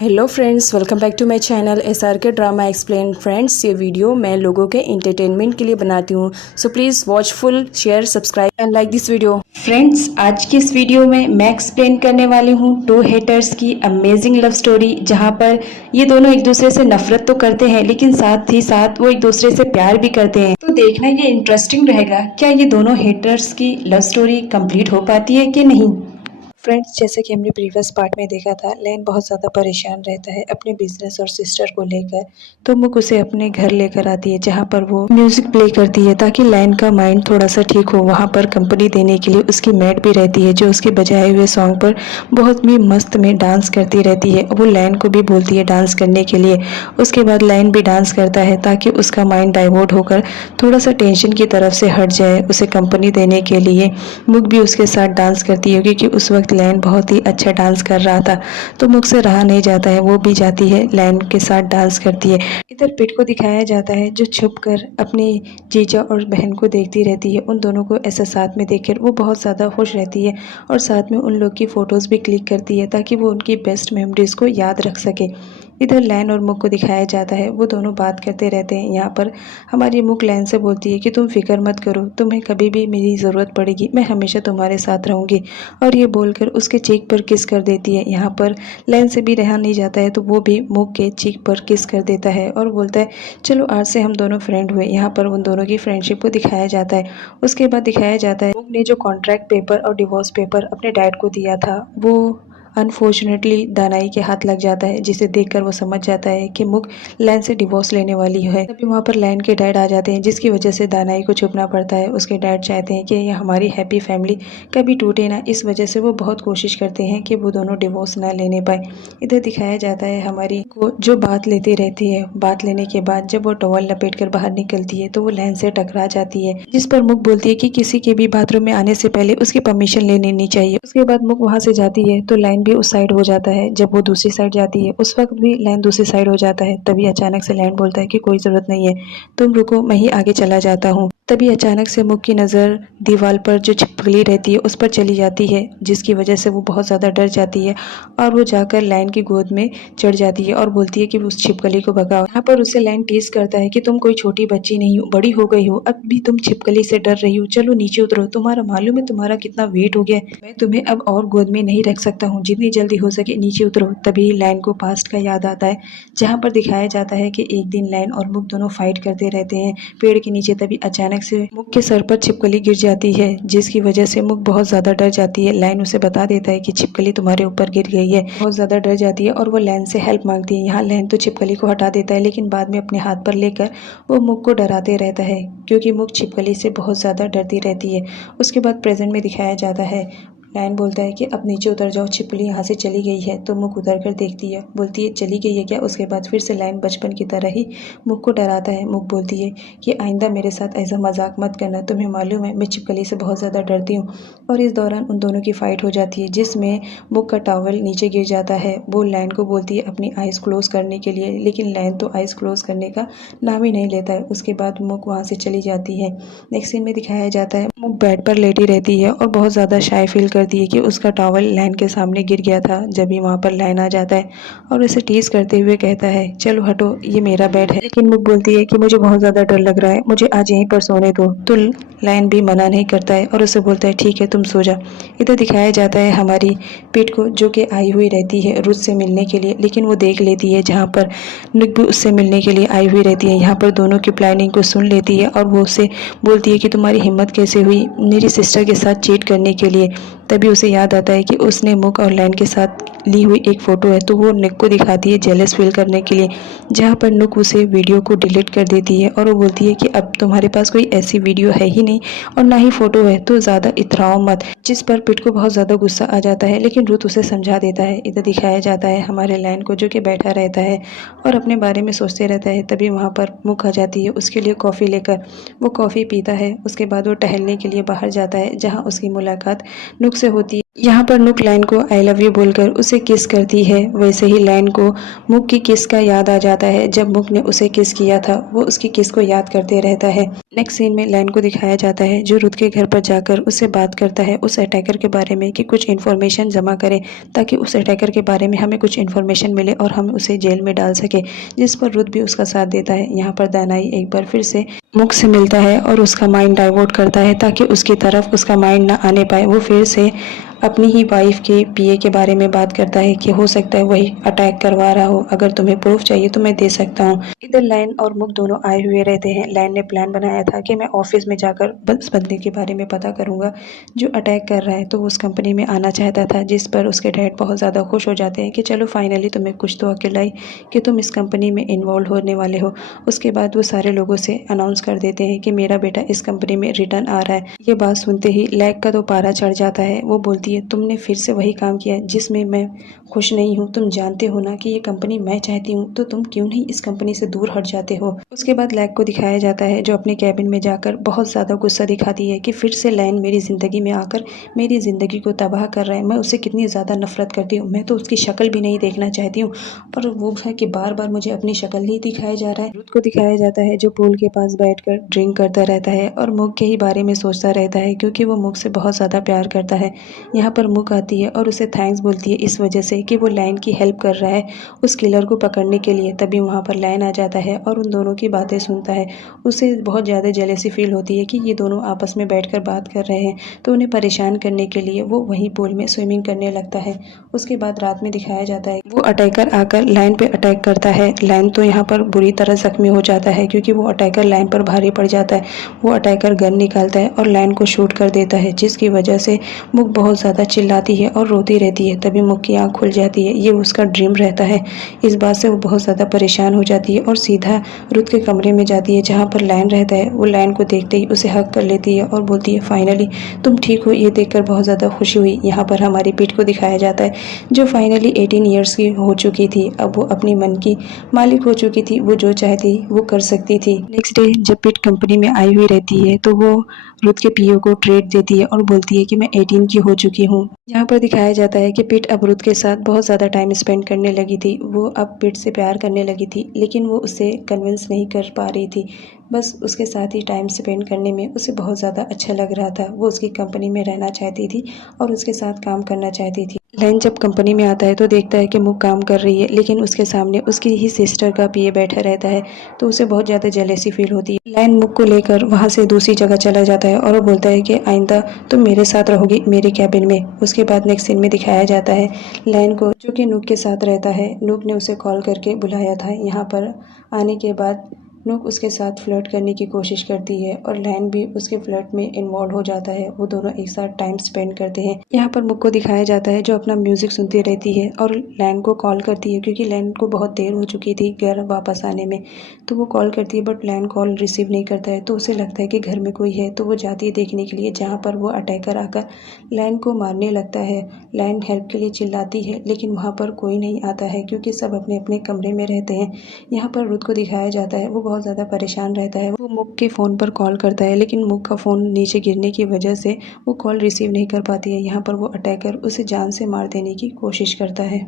Hello friends, welcome back to my channel SRK drama explain. Friends, ये video मैं लोगों के एंटरटेनमेंट के लिए बनाती हूँ, so please watch full, share, subscribe and like this video. Friends, आज की इस वीडियो में मैं एक्सप्लेन करने वाली हूँ टू हेटर्स की अमेजिंग लव स्टोरी, जहाँ पर ये दोनों एक दूसरे से नफरत तो करते हैं लेकिन साथ ही साथ वो एक दूसरे से प्यार भी करते हैं। तो देखना ये इंटरेस्टिंग रहेगा, क्या ये दोनों हेटर्स की लव स्टोरी कंप्लीट हो पाती है कि नहीं। फ्रेंड्स, जैसे कि हमने प्रीवियस पार्ट में देखा था, लैन बहुत ज़्यादा परेशान रहता है अपने बिजनेस और सिस्टर को लेकर। तो मुक उसे अपने घर लेकर आती है, जहाँ पर वो म्यूजिक प्ले करती है ताकि लैन का माइंड थोड़ा सा ठीक हो। वहाँ पर कंपनी देने के लिए उसकी मैट भी रहती है, जो उसके बजाए हुए सॉन्ग पर बहुत ही मस्त में डांस करती रहती है। वो लैन को भी बोलती है डांस करने के लिए। उसके बाद लैन भी डांस करता है ताकि उसका माइंड डाइवर्ट होकर थोड़ा सा टेंशन की तरफ से हट जाए। उसे कंपनी देने के लिए मुक भी उसके साथ डांस करती है, क्योंकि उस वक्त लैन बहुत ही अच्छा डांस कर रहा था। तो मुक से रहा नहीं जाता है, वो भी जाती है लैन के साथ डांस करती है। इधर पिट को दिखाया जाता है, जो छुप कर अपनी जीजा और बहन को देखती रहती है। उन दोनों को ऐसा साथ में देखकर वो बहुत ज़्यादा खुश रहती है और साथ में उन लोग की फ़ोटोज़ भी क्लिक करती है ताकि वो उनकी बेस्ट मेमोरीज़ को याद रख सके। इधर लैन और मुक को दिखाया जाता है, वो दोनों बात करते रहते हैं। यहाँ पर हमारी मुक लैन से बोलती है कि तुम फिक्र मत करो, तुम्हें कभी भी मेरी ज़रूरत पड़ेगी, मैं हमेशा तुम्हारे साथ रहूँगी। और ये बोलकर उसके चीक पर किस कर देती है। यहाँ पर लैन से भी रहा नहीं जाता है, तो वो भी मुक के चीक पर किस कर देता है और बोलता है चलो आज से हम दोनों फ्रेंड हुए। यहाँ पर उन दोनों की फ्रेंडशिप को दिखाया जाता है। उसके बाद दिखाया जाता है मुक ने जो कॉन्ट्रैक्ट पेपर और डिवोर्स पेपर अपने डैड को दिया था, वो अनफॉर्चुनेटली दानाई के हाथ लग जाता है, जिसे देखकर वो समझ जाता है कि मुक लैन से डिवोर्स लेने वाली है। तभी वहाँ पर लैन के डैड आ जाते हैं, जिसकी वजह से दानाई को छुपना पड़ता है। उसके डैड चाहते हैं कि ये हमारी हैप्पी फैमिली कभी टूटे ना, इस वजह से वो बहुत कोशिश करते हैं कि वो दोनों डिवोर्स ना लेने पाए। इधर दिखाया जाता है हमारी को जो बात लेती रहती है। बात लेने के बाद जब वो टॉवल लपेट कर बाहर निकलती है तो वो लैन से टकरा जाती है, जिस पर मुक बोलती है कि किसी के भी बाथरूम में आने से पहले उसकी परमिशन ले लेनी चाहिए। उसके बाद मुक वहाँ से जाती है तो लैन भी उस साइड हो जाता है। जब वो दूसरी साइड जाती है उस वक्त भी लैन दूसरी साइड हो जाता है। तभी अचानक से लैन बोलता है कि कोई ज़रूरत नहीं है, तुम रुको, मैं ही आगे चला जाता हूँ। तभी अचानक से मुक की नज़र दीवार पर जो छिपकली रहती है उस पर चली जाती है, जिसकी वजह से वो बहुत ज़्यादा डर जाती है और वो जाकर लैन की गोद में चढ़ जाती है और बोलती है कि उस छिपकली को भगाओ। यहाँ पर उसे लैन टीज करता है कि तुम कोई छोटी बच्ची नहीं हो, बड़ी हो गई हो, अब भी तुम छिपकली से डर रही हो, चलो नीचे उतरो, तुम्हारा मालूम है तुम्हारा कितना वेट हो गया है, मैं तुम्हें अब और गोद में नहीं रख सकता हूँ, जितनी जल्दी हो सके नीचे उतरो। तभी लैन को पास्ट का याद आता है, जहाँ पर दिखाया जाता है कि एक दिन लैन और मुक दोनों फाइट करते रहते हैं पेड़ के नीचे। तभी अचानक से मुक के सर पर छिपकली गिर जाती है, जिसकी वजह से मुक बहुत ज़्यादा डर जाती है। लैन उसे बता देता है कि छिपकली तुम्हारे ऊपर गिर गई है। बहुत ज़्यादा डर जाती है और वो लैन से हेल्प मांगती है। यहाँ लैन तो छिपकली को हटा देता है, लेकिन बाद में अपने हाथ पर लेकर वो मुक को डराते रहता है, क्योंकि मुक छिपकली से बहुत ज़्यादा डरती रहती है। उसके बाद प्रेजेंट में दिखाया जाता है, लैन बोलता है कि अब नीचे उतर जाओ, छिपकली यहाँ से चली गई है। तो मुक उतर कर देखती है, बोलती है चली गई है क्या। उसके बाद फिर से लैन बचपन की तरह ही मुक को डराता है। मुक बोलती है कि आइंदा मेरे साथ ऐसा मजाक मत करना, तुम्हें मालूम है मैं छिपकली से बहुत ज़्यादा डरती हूँ। और इस दौरान उन दोनों की फाइट हो जाती है, जिसमें मुक का टॉवल नीचे गिर जाता है। वो लैन को बोलती है अपनी आइज़ क्लोज करने के लिए, लेकिन लैन तो आइज़ क्लोज करने का नाम ही नहीं लेता है। उसके बाद मुक वहाँ से चली जाती है। नेक्स्ट सीन में दिखाया जाता है मुक बेड पर लेटी रहती है और बहुत ज़्यादा शाय फील करती है कि उसका टॉवल लैन के सामने गिर गया था। जब भी वहाँ पर लैन आ जाता है और उसे टीज करते हुए कहता है चलो हटो, ये मेरा बेड है। लेकिन मुक बोलती है कि मुझे बहुत ज़्यादा डर लग रहा है, मुझे आज यहीं पर सोने दो। तो लैन भी मना नहीं करता है और उसे बोलता है ठीक है तुम सो जा। इधर दिखाया जाता है हमारी पीठ को, जो कि आई हुई रहती है रुच से मिलने के लिए, लेकिन वो देख लेती है जहाँ पर नुक भी उससे मिलने के लिए आई हुई रहती है। यहाँ पर दोनों की प्लानिंग को सुन लेती है और वो उससे बोलती है कि तुम्हारी हिम्मत कैसे हुई मेरी सिस्टर के साथ चीट करने के लिए। तभी उसे याद आता है कि उसने मुक और लैन के साथ ली हुई एक फ़ोटो है, तो वो नुक को दिखाती है जेलस फील करने के लिए, जहाँ पर नुक उसे वीडियो को डिलीट कर देती है और वो बोलती है कि अब तुम्हारे पास कोई ऐसी वीडियो है ही नहीं और ना ही फ़ोटो है, तो ज़्यादा इतराओ मत। जिस पर पिट को बहुत ज़्यादा गुस्सा आ जाता है, लेकिन रुत उसे समझा देता है। इधर दिखाया जाता है हमारे लैन को, जो कि बैठा रहता है और अपने बारे में सोचते रहता है। तभी वहाँ पर मुक आ जाती है उसके लिए कॉफ़ी लेकर। वो कॉफ़ी पीता है, उसके बाद वो टहलने के लिए बाहर जाता है, जहाँ उसकी मुलाकात नुक से होती है। यहाँ पर नुक लैन को आई लव यू बोलकर उसे किस करती है। वैसे ही लैन को मुक की किस का याद आ जाता है। जब मुक ने उसे किस किया था वो उसकी किस को याद करते रहता है। नेक्स्ट सीन में लैन को दिखाया जाता है जो रुथ के घर पर जाकर उससे बात करता है उस अटैकर के बारे में कि कुछ इन्फॉर्मेशन जमा करे ताकि उस अटैकर के बारे में हमें कुछ इन्फॉर्मेशन मिले और हम उसे जेल में डाल सके, जिस पर रुथ भी उसका साथ देता है। यहाँ पर दानाई एक बार फिर से मुक से मिलता है और उसका माइंड डाइवर्ट करता है ताकि उसकी तरफ उसका माइंड ना आने पाए। वो फिर से अपनी ही वाइफ के पीए के बारे में बात करता है कि हो सकता है वही अटैक करवा रहा हो, अगर तुम्हें प्रूफ चाहिए तो मैं दे सकता हूँ। इधर लैन और मुक दोनों आए हुए रहते हैं। लैन ने प्लान बनाया था कि मैं ऑफिस में जाकर बस बंदे के बारे में पता करूंगा जो अटैक कर रहा है, तो वो उस कंपनी में आना चाहता था, जिस पर उसके डैड बहुत ज़्यादा खुश हो जाते हैं कि चलो फाइनली तुम्हें कुछ तो अकेला आई कि तुम इस कंपनी में इन्वॉल्व होने वाले हो। उसके बाद वो सारे लोगों से अनाउंस कर देते हैं कि मेरा बेटा इस कंपनी में रिटर्न आ रहा है। ये बात सुनते ही लैक का तो पारा चढ़ जाता है। वो बोलती है तुमने फिर से वही काम किया जिसमें मैं खुश नहीं हूँ। तुम जानते हो ना कि ये कंपनी मैं चाहती हूँ, तो तुम क्यों नहीं इस कंपनी से दूर हट जाते हो। उसके बाद लैक को दिखाया जाता है जो अपने कैबिन में जाकर बहुत ज़्यादा गुस्सा दिखाती है कि फिर से लैन मेरी ज़िंदगी में आकर मेरी ज़िंदगी को तबाह कर रहा है। मैं उसे कितनी ज़्यादा नफरत करती हूँ, मैं तो उसकी शक्ल भी नहीं देखना चाहती हूँ, पर वो है कि बार बार मुझे अपनी शक्ल ही दिखाया जा रहा है। रुथ को दिखाया जाता है जो पूल के पास बैठकर ड्रिंक करता रहता है और मुक के ही बारे में सोचता रहता है क्योंकि वो मुक से बहुत ज़्यादा प्यार करता है। यहाँ पर मुक आती है और उसे थैंक्स बोलती है इस वजह से कि वो लैन की हेल्प कर रहा है उस किलर को पकड़ने के लिए। तभी वहाँ पर लैन आ जाता है और उन दोनों की बातें सुनता है। उसे बहुत ज़्यादा जेलसी फील होती है कि ये दोनों आपस में बैठकर बात कर रहे हैं, तो उन्हें परेशान करने के लिए वो वहीं पूल में स्विमिंग करने लगता है। उसके बाद रात में दिखाया जाता है वो अटैकर आकर लैन पे अटैक करता है। लैन तो यहाँ पर बुरी तरह जख्मी हो जाता है क्योंकि वो अटैकर लैन पर भारी पड़ जाता है। वो अटैकर गन निकालता है और लैन को शूट कर देता है, जिसकी वजह से मुक बहुत ज़्यादा चिल्लाती है और रोती रहती है। तभी मुक की आँख खुल जाती है, ये उसका ड्रीम रहता है। इस बात से वो बहुत ज़्यादा परेशान हो जाती है और सीधा रुथ के कमरे में जाती है जहाँ पर लैन रहता है। वो लैन को देखते ही उसे हक कर लेती है और बोलती है फाइनली तुम ठीक हो, ये देखकर बहुत ज़्यादा खुशी हुई। यहाँ पर हमारी पीठ को दिखाया जाता है जो फाइनली 18 ईयर्स की हो चुकी थी। अब वो अपनी मन की मालिक हो चुकी थी, वो जो चाहती वो कर सकती थी। नेक्स्ट डे जब पीठ कंपनी में आई हुई रहती है तो वो रुथ के पीओ को ट्रेड देती है और बोलती है कि मैं 18 की हो चुकी हूँ। यहाँ पर दिखाया जाता है कि पीठ अब रुथ के साथ बहुत ज़्यादा टाइम स्पेंड करने लगी थी। वो अब पीठ से प्यार करने लगी थी, लेकिन वो उसे कन्विंस नहीं कर पा रही थी। बस उसके साथ ही टाइम स्पेंड करने में उसे बहुत ज़्यादा अच्छा लग रहा था। वो उसकी कंपनी में रहना चाहती थी और उसके साथ काम करना चाहती थी। लैन जब कंपनी में आता है तो देखता है कि मुक काम कर रही है, लेकिन उसके सामने उसकी ही सिस्टर का पीए बैठा रहता है, तो उसे बहुत ज़्यादा जेलेसी फील होती है। लैन मुक को लेकर वहाँ से दूसरी जगह चला जाता है और वो बोलता है कि आइंदा तुम मेरे साथ रहोगी मेरे कैबिन में। उसके बाद नेक्स्ट सीन में दिखाया जाता है लैन को जो कि नुक के साथ रहता है। नुक ने उसे कॉल करके बुलाया था। यहाँ पर आने के बाद नुक उसके साथ फ्लर्ट करने की कोशिश करती है और लैन भी उसके फ्लर्ट में इन्वॉल्व हो जाता है। वो दोनों एक साथ टाइम स्पेंड करते हैं। यहाँ पर मुक को दिखाया जाता है जो अपना म्यूजिक सुनती रहती है और लैन को कॉल करती है क्योंकि लैन को बहुत देर हो चुकी थी घर वापस आने में। तो वो कॉल करती है बट लैन कॉल रिसीव नहीं करता है, तो उसे लगता है कि घर में कोई है, तो वो जाती है देखने के लिए जहाँ पर वो अटैकर आकर लैन को मारने लगता है। लैन हेल्प के लिए चिल्लाती है लेकिन वहाँ पर कोई नहीं आता है क्योंकि सब अपने अपने कमरे में रहते हैं। यहाँ पर रुथ को दिखाया जाता है वो बहुत ज़्यादा परेशान रहता है। वो मुक के फ़ोन पर कॉल करता है लेकिन मुक का फ़ोन नीचे गिरने की वजह से वो कॉल रिसीव नहीं कर पाती है। यहाँ पर वो अटैकर उसे जान से मार देने की कोशिश करता है।